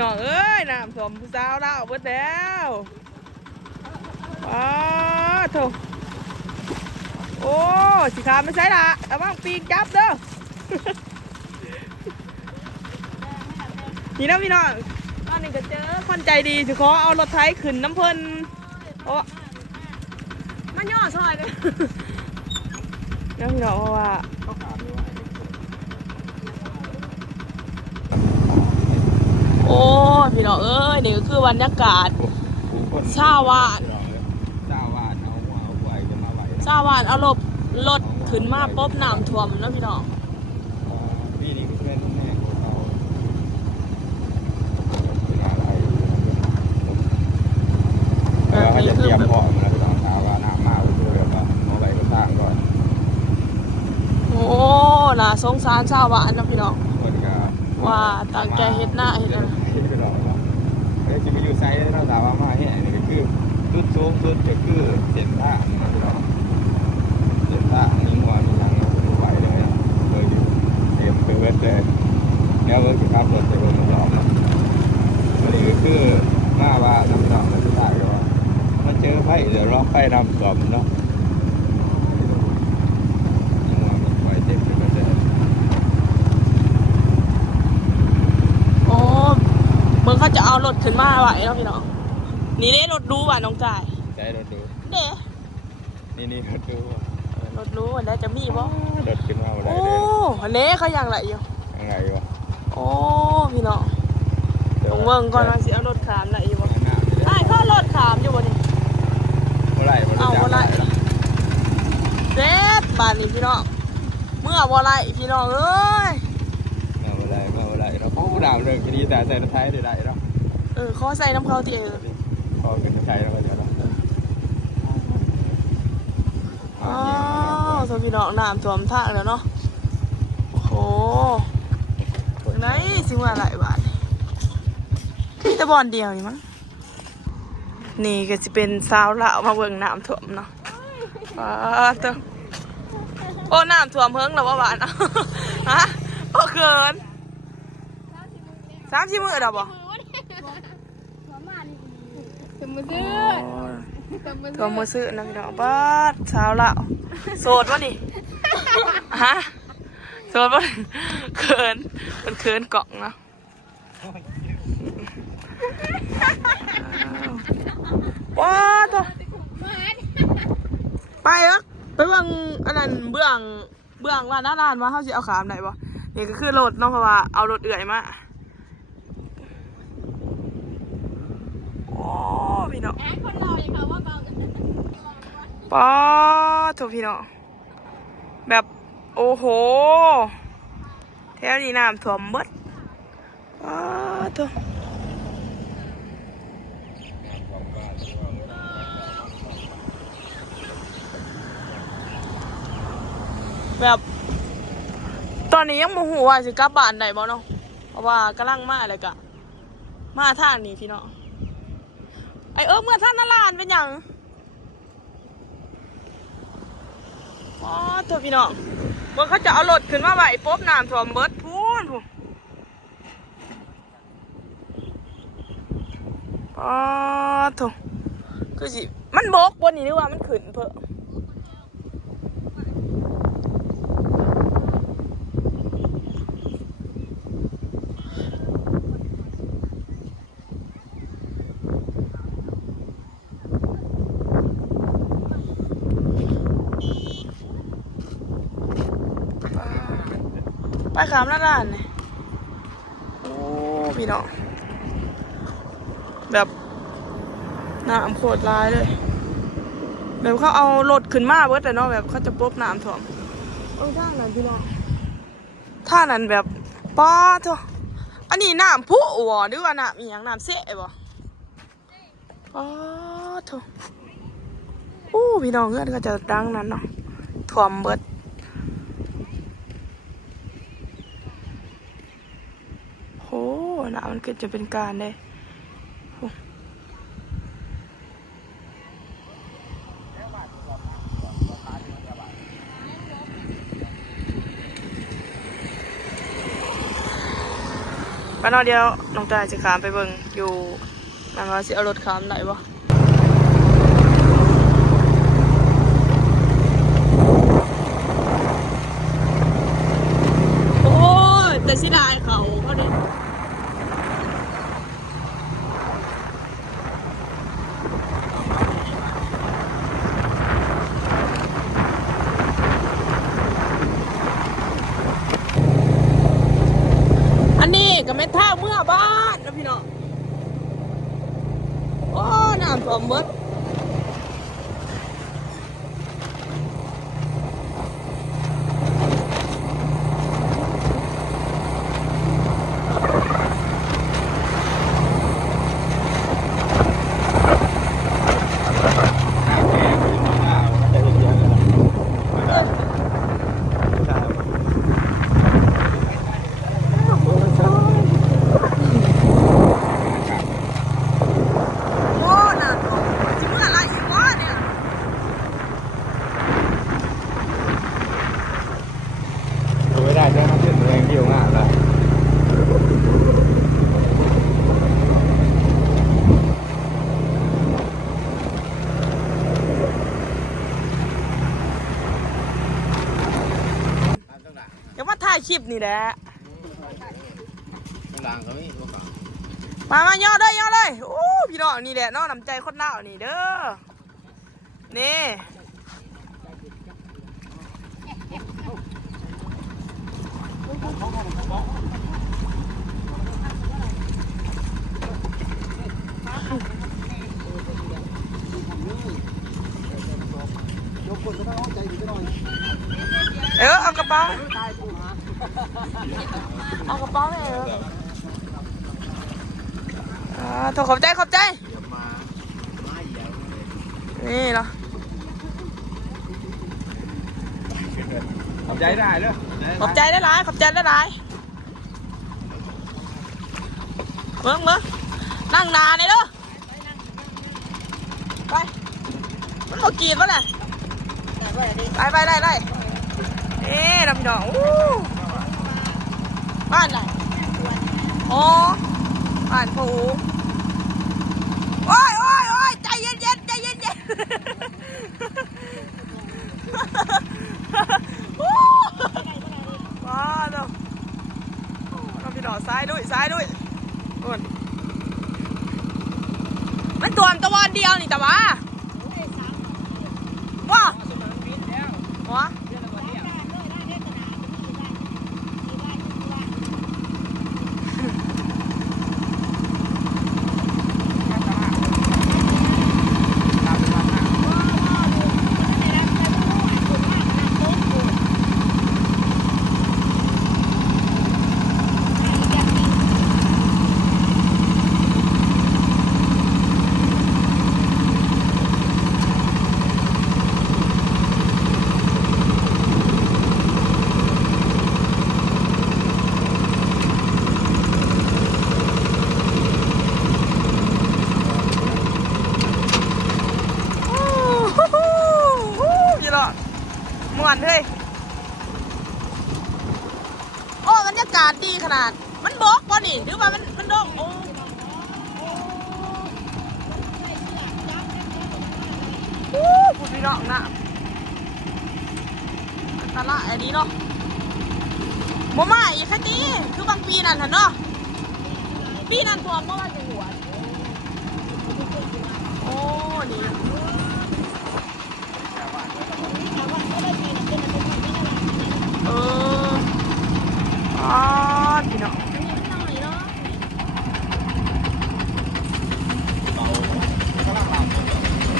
น้องเอ้ยน้ำท่วมผู้สาวเราเบิดแล้วอ้าโถโอ้สิขาไม่ใช่ละแต่ว่าปีกจับเด้อ นี่นะพี่น้องตอนนี้ก็เจอคนใจดีสิขอเอารถไถขึ้นน้ำเพิ่นเพราะมันย่อซอยเลยนะพี่น้องเพราะว่าโอ้พี่น้องเอ้ยนี่ก็คือบรรยากาศชาวบ้านเอารถขึ้นมาปุ๊บน้ำท่วมนะพี่น้องพี่นี่เพื่อนแม่ของเราเขาจะเตรียมพร้อมแล้วพี่น้องถามว่าน้ำมาเพื่อแบบเอาไปก็สร้างก่อนโอ้น่าสงสารชาวบ้านนะพี่น้องว่าต่างแกเฮ็ดหน้าเฮ็ดอะไรพี่น้องเนาะจะไปอยู่ไซด์เราถามว่ามาเนี่ยนี่ก็คือจุดสูงสุดก็คือเส้นทางนะพี่น้องเส้นทางนี่หัวนี่ยังไหวเลยนะเลยอยู่เตรียมตัวเวทเลยแล้วก็ขับรถไปลงรอบนะนี่ก็คือมาว่าน้ำหนักมันจะได้หรอมาเจอไฟเดี๋ยวร้องไฟนำกล่อมเนาะยังว่ามีไฟเต็มไปหมดเลยโอ้เบิ่งเขาจะเอารถขึ้นมาไหวแล้วพี่น้องนี่เด้รถดูว่ะน้องจ่ายใช่รถดูเด้นี่รถดูรถรู้วันนี้จะมีบ่รถขึ้นมาอะไรโอ้อันนี้เขายังไรอยู่ยังไงวะโอ้พี่น้องต้องเบิ่งก่อนว่าสิเอารถขามไรอยู่บ่ได้เขารถขามอยู่บ่นี่เอาบ่ไรเซ็ตบ้านนี้พี่น้องเมื่อบ่ไรพี่น้องเอ้ยเอาบ่ไรเราพูดดาวเรื่องคดีแต่ใส่น้ำไทยได้เนาะขอใส่น้ำเขาที่พอขึ้นน้ำไทยแล้วก็เดี๋ยวเราอ๋อสพี่น้องน้ำท่วมทางแล้วเนาะโอ้โหไหนสิว่าหลายบาทนี่แต่บอลเดียวนี่มั้งนี่ก็จะเป็นสาวละมาเบิ่งน้ำท่วมเนาะเต้อโอ้น้ำท่วมเพิ่งแล้วว่าบาทฮะโอ้เกิน30 มื้อแล้วบ่ตัวมือซื้อนะพี่น้องบ้าสาวละโสดวะนี่ฮะโสดวะเขินมันเขินกล่องนะว้าตัวไปวะไปเบื้องอันนั้นเบื้องว่าหน้าร้านว่าเขาจะเอาขามไหนบ่นี่ก็คือรถน้องเพราะว่าเอารถเอื่อยมาโอ้พี่น้องป๊าโถพี่น้องแบบโอ้โหแถวนี้น้ำท่วมเบิดป๊าโถแบบตอนนี้ยังโมโหว่าสิกลับบ้านได้บ่เนาะเพราะว่ากำลังมาเลยกะมาทางนี้พี่น้องไอเมื่อท่านนาลานเป็นอย่างอ๋อเธอพี่น้องเมื่อเขาจะเอารถขึ้นมาไหวปุ๊บน้ำท่วมเบิดพูนอ๋อโถคือสิมันบกบนนี้หรือว่ามันขึ้นเพิ่มไปขามหน้าด้านเนี่ยโอ้พี่น้องแบบน้ำโคตรลายเลยแบบเขาเอารถขึ้นมาเบิดแต่เนาะแบบเขาจะปุ๊บน้ำถ่วมท่านั้นพี่น้องท่านั้นแบบป้าเถอะอันนี้น้ำพุวะหรือว่าน้ำอีหยังน้ำเสะบ่ป้าเถอะโอ้พี่น้องเพื่อนก็จะดังนั้นเนาะถ่วมเบิดโหน้ำมันเกิดจะเป็นการเลย ป้านอเดียวน้องตาจะขามไปเบิ่งอยู่นางว่าสิเอารถขามได้บ่โอ้ยแต่สิได้เขาดิอันนี้ก็ไม่เท่าเมื่อบ้านนะพี่น้องโอ้น้ำท่วมหมดโอ้น้ำท่วมจิเมื่อไรอีกวะเนี่ยดูไม่ได้ใช่ไหมเพื่อนตัวเองเดียวง่ายเลย เดี๋ยวมาถ่ายคลิปนี่แหละ ต่างเขาไม่รู้ก่อน มาย่อเลยย่อเลยโอ้พี่น้องนี่แหละเน้องน้ำใจคนหน้านี่เด้อนี่เอากระเป๋าเอากระเป๋าเลยโถขอบใจขอบใจนี่เหรอ ขอบใจได้เลย ขอบใจได้หลายขอบใจได้หลายเมื่อนั่งนานเลยเด้อไปมันบอกกีบวะเนี่ยไปได้เอ๊ะลำดอกบ้านไหนอ๋อบ้านผูโอ้ยใจเย็นใจเย็นมาเนาะเราพี่ดอกซ้ายด้วยนู่นมันตัวตะวันเดียวนี่แต่ว่าว้าม่วนเฮ้ยโอ้บรรยากาศดีขนาดมันบกป่ะนี่หรือว่ามันโด่งโอ้พูดพี่น้องนะตลาดอันนี้เนาะโมมาอีกแค่นี้คือบางปีนั่นเนาะปีนั้นท่วมเมื่อวันจังหวัดโอ้นี่พี่น้อง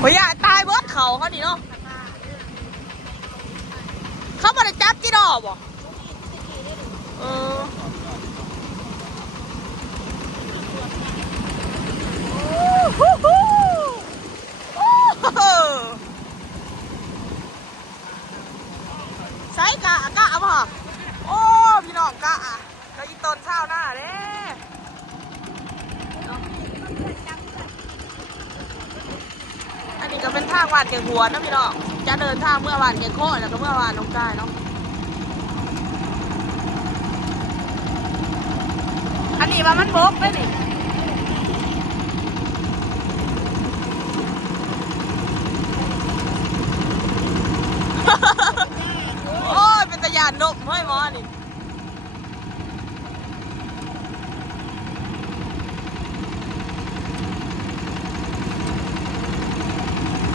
โอ้ยตายเบิร์ดเขาดิเนาะเขาบ่ได้จับจีดอกบ่ใส่กะบ่โอ้พี่น้องกะก็อีต้นเช้าหน้าเด้อันนี้ก็เป็นทางวานเกียงหัวนะพี่น้องจะเดินทางเมื่อวานเกียงโค้แล้วก็เมื่อวานน้องได้เนาะอัน นี่ว่ามันบกได้นี่โอ้ยเป็นตะยานนกเฮ้ยหมอนี่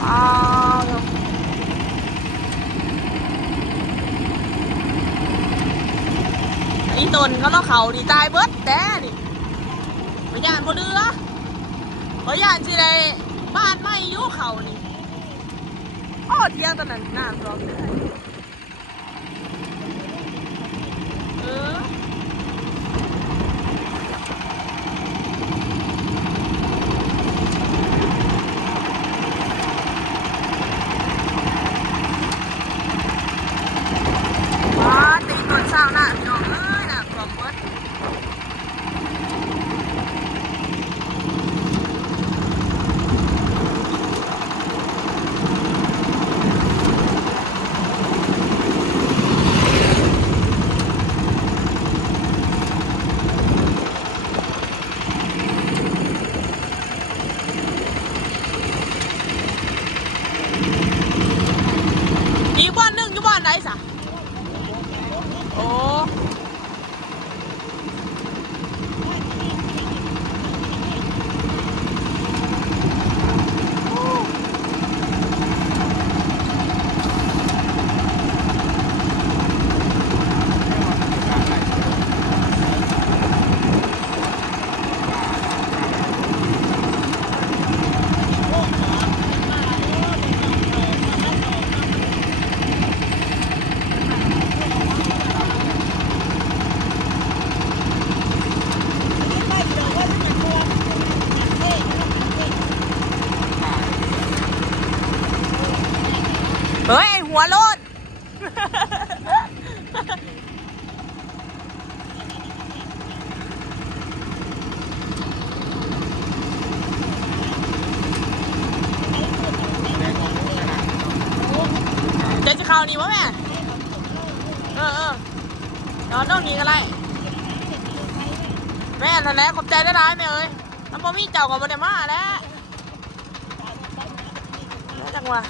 อ้าวอีตนเขาเนาะเขาดีตายเบิดแต่นี่พยานบ่เรือพยานสิได้บ้านไม่อยู่เขานี่อ้อเที่ยงตอนนั้นน้ำร้อนเลยเออตีตอนเช้าหน้าพี่น้องเอ้ยน่ะความเบิดอีกบ้านหนึ่งอยู่บ้านไหนสะโอ้เฮ้ยหัวโลดเดี๋ยวจะเข้านี่วะแม่เออเดี๋ยวต้องหนีกันไรแม่ทันแล้วขอบใจได้ร้ายแม่เอ้ยน้ำพอมีเจ้ากับบันเดมาแล้วจังหวะ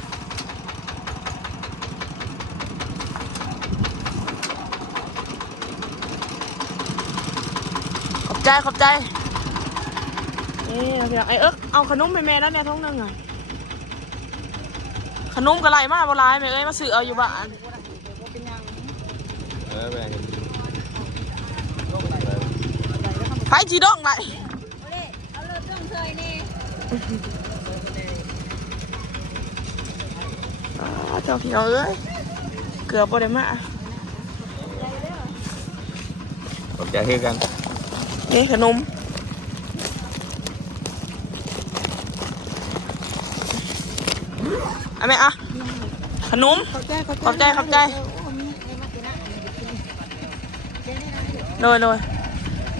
ขอบใจนี่ไอ้เอาขนมไปแม่แล้วเนี่ยท้องนึงอ่ะขนมกระไรมากโบราณแม่เอ้ยมาซื้อเอาอยู่บ้านไฟจีดองไหนเอาเลยต้องเคยนี่เจ้าพี่น้องเอ้ยเกือบโบได้มาขอบใจคือกันนี่ขนมเอาไหมอ่ะขนมขอบใจเลย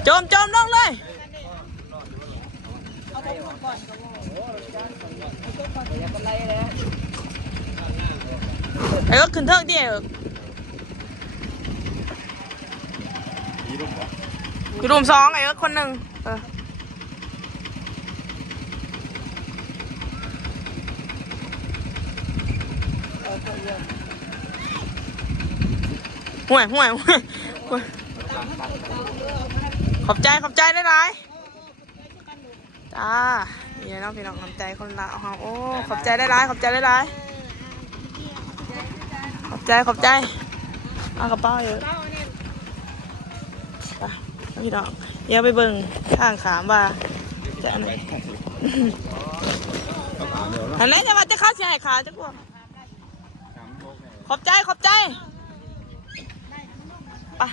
จมลงเลยไอ้ก็ขึ้นเทิงดิคือรุม2ไอ้ก็คนหนึ่งห่วยขอบใจได้หลายจ้านี่น้องพี่น้องน้ำใจคนละเอาโอ้ขอบใจได้หลายขอบใจเอากระเป๋าเยอะพี่น้องอย่าไปเบิ่งข้างขามว่าจะอันไหนอันไหนจะมาจะเข้าเสียหายขาจะกลัวขอบใจไป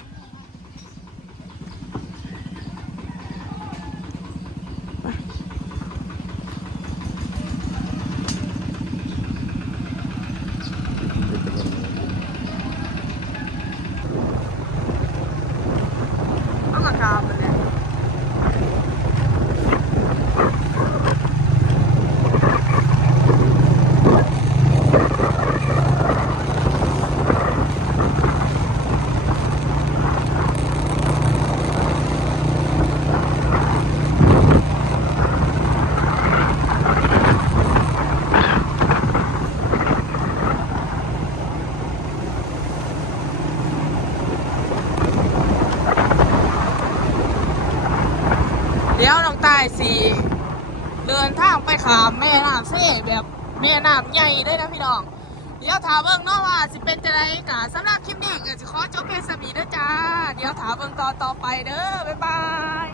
ดี๋ยวน้องตายสีเดินทางไปขามแม่น้ำเซ่แบบแม่น้ำใหญ่ได้นะพี่น้องเดี๋ยวถามเบิ่งเนาะว่าสิเป็นจะไรกะสำหรับคลิปนี้ก็จะขอจบเพียงสมีเด้อจ้าเดี๋ยวถามเบิ่งต่อไปเด้อบ๊ายบาย